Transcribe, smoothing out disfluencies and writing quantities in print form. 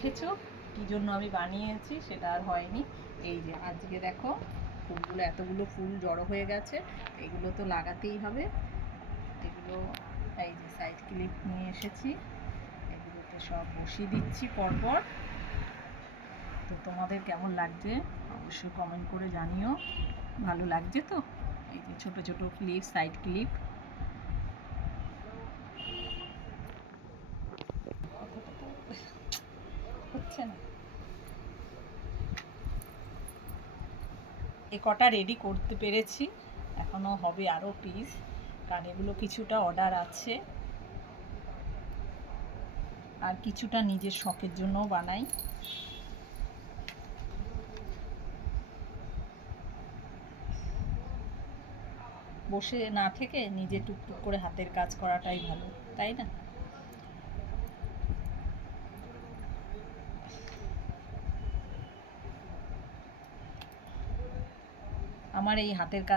দেখেছো কি জন্য আমি বানিয়েছি, সেটা আর হয়নি। এই যে আজকে দেখো ফুলগুলো, এতগুলো ফুল জড়ো হয়ে গেছে, এগুলো তো লাগাতেই হবে। এগুলো এই যে সাইড ক্লিপ নিয়ে এসেছি, এগুলোতে সব বসিয়ে দিচ্ছি পরপর। তো তোমাদের কেমন লাগছে অবশ্যই কমেন্ট করে জানিও, ভালো লাগছে তো? এই যে ছোটো ছোটো ক্লিপ, সাইড ক্লিপ। হচ্ছে না, এ কটা রেডি করতে পেরেছি, এখনও হবে আরও পিস, কারণ এগুলো কিছুটা অর্ডার আছে আর কিছুটা নিজের শখের জন্যও বানাই। বসে না থেকে নিজে টুকটুক করে হাতের কাজ করাটাই ভালো, তাই না? আমার এই হাতের কাজ